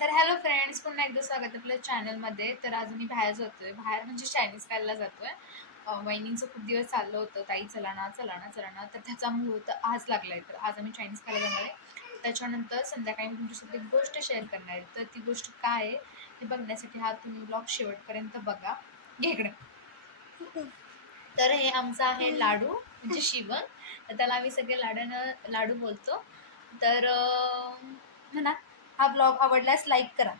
तर hello friends, पुन्हा एकदा स्वागत आहे आपल्या चॅनलमध्ये. तर आज मी बाहेर जातोय, बाहेर म्हणजे चायनीज खायला जातोय. वहिनींचं खूप दिवस चाललं होतं, ताई चला ना चला ना चला ना, तर त्याचा मुहूर्त आज लागलाय. तर आज आम्ही चायनीज खायला जाणार आहे. त्याच्यानंतर संध्याकाळी मी तुमच्यासोबत एक गोष्ट शेअर करणार आहे. तर ती गोष्ट काय आहे हे बघण्यासाठी हा तुम्ही ब्लॉग शेवटपर्यंत बघा. घे इकडे. तर हे आमचं आहे लाडू, म्हणजे शिवण. तर त्याला आम्ही सगळे लाडू बोलतो. तर म्हणा, हा ब्लॉग आवडल्यास लाईक करा.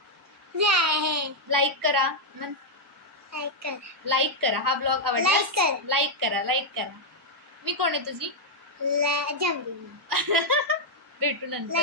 लाईक करा. लाईक करा. हा ब्लॉग आवडल्यास लाईक करा. लाईक करा. मी कोण आहे तुझी? भेटू नंतर.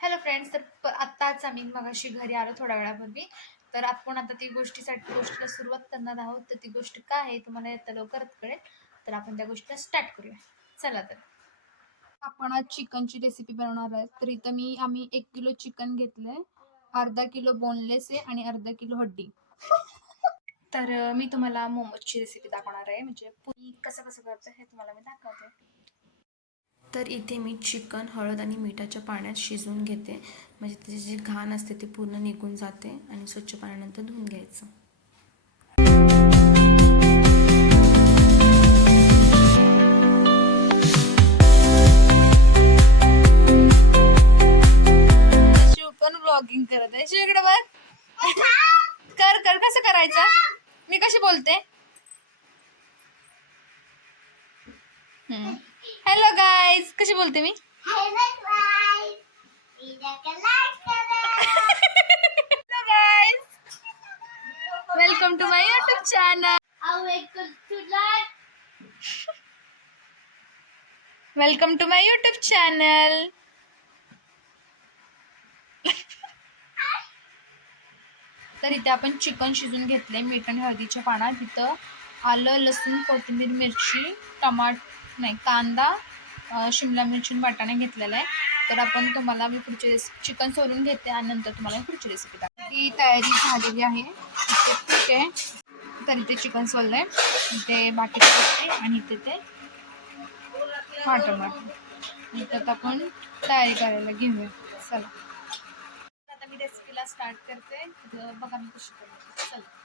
हॅलो फ्रेंड्स, तर आत्ताच आम्ही मगाशी घरी आलो थोड्या वेळापूर्वी. तर आपण आता ती गोष्टीला सुरुवात करणार आहोत. तर ती गोष्ट काय आहे तुम्हाला आता लवकरच कळेल. तर आपण त्या गोष्टीला स्टार्ट करूया. चला, तर आपण आज चिकनची रेसिपी बनवणार आहे. तर इथं आम्ही 1 किलो चिकन घेतलंय, अर्धा किलो बोनलेस आहे आणि अर्धा किलो हड्डी. तर मी तुम्हाला मोमोजची रेसिपी दाखवणार आहे, म्हणजे पुरी कसं कसं करतं हे तुम्हाला मी दाखवते. तर इथे मी चिकन हळद आणि मिठाच्या पाण्यात शिजवून घेते, म्हणजे त्याची जी घाण असते ती पूर्ण निघून जाते आणि स्वच्छ पाण्यानंतर धुवून घ्यायचं. शिव पण ब्लॉगिंग करत आहे. शिव इकडे बघ. कर कर कसं करायचं, मी कशी बोलते. हॅलो गाईज, कशी बोलते मी. Welcome to my YouTube channel. Welcome to my YouTube channel. तर इथे आपण चिकन शिजून घेतले मीठ आणि हळदीच्या पाण्यात. इथं आलं, लसूण, कोथिंबीर, मिरची, कांदा, शिमला मिरची, वाटाणे घेतलेला आहे. तर आपण तुम्हाला मी पुढची चिकन सोलून घेते आणि नंतर तुम्हाला मी पुढची रेसिपी दाखवते. ती तयारी झालेली आहे. ठीक आहे. तर इथे चिकन सोललंय, इथे बाकीचे गोष्टी आणि इथे ते टमाटर. इथं आपण तयारी करायला घेऊया. चला, आता मी रेसिपीला स्टार्ट करते. बघा मी कशी करते. चला.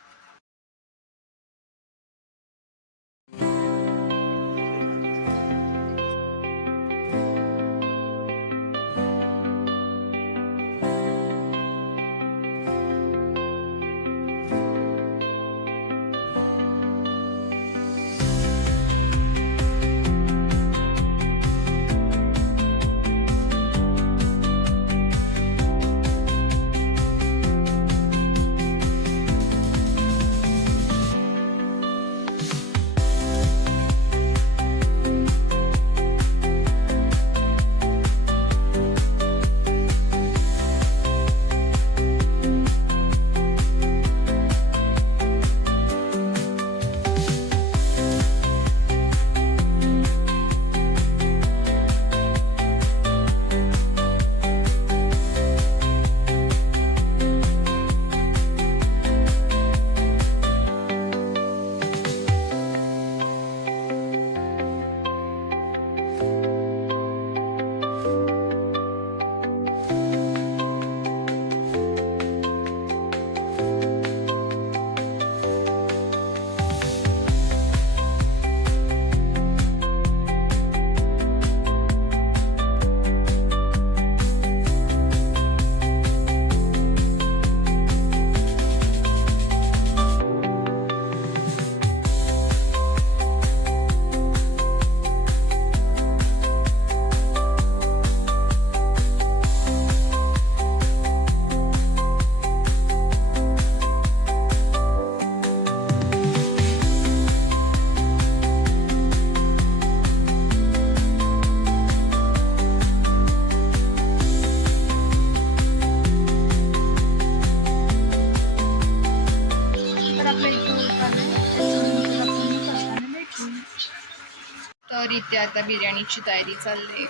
इथे आता बिर्याणीची तयारी चालली.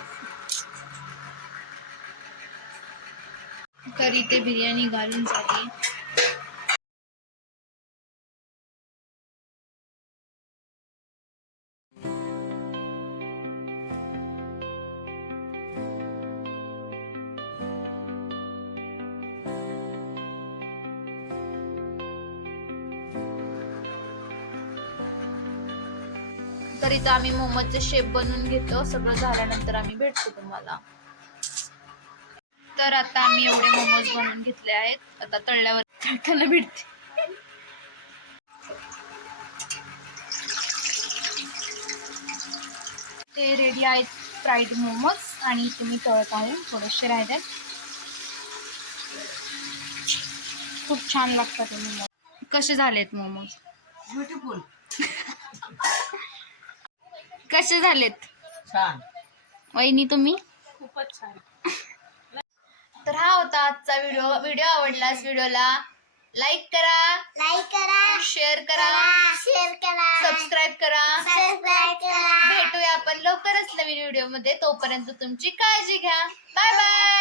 तर इथे बिर्याणी घालून झाली. तर इथं आम्ही मोमोजचे शेप बनवून घेतो. सगळं झाल्यानंतर आम्ही भेटतो तुम्हाला. तर आता आम्ही एवढे मोमोज बनवून घेतले आहेत. आता तळल्यावर तळताना भेटते. ते रेडी आहेत फ्राईड मोमोज आणि तुम्ही तळत आहे. थोडेसे राहिले. खूप छान लागतात मोमोज. कसे झालेत मोमोज? ब्युटिफुल. कसे झालेत? छान. वहिनी तुम्ही? खूपच छान. तर हा होता आजचा व्हिडिओ आवडल्यास व्हिडिओला लाईक करा, शेअर करा, सबस्क्राईब करा. भेटूया आपण लवकरच नवीन व्हिडिओ मध्ये. तोपर्यंत तुमची काळजी घ्या. Bye bye.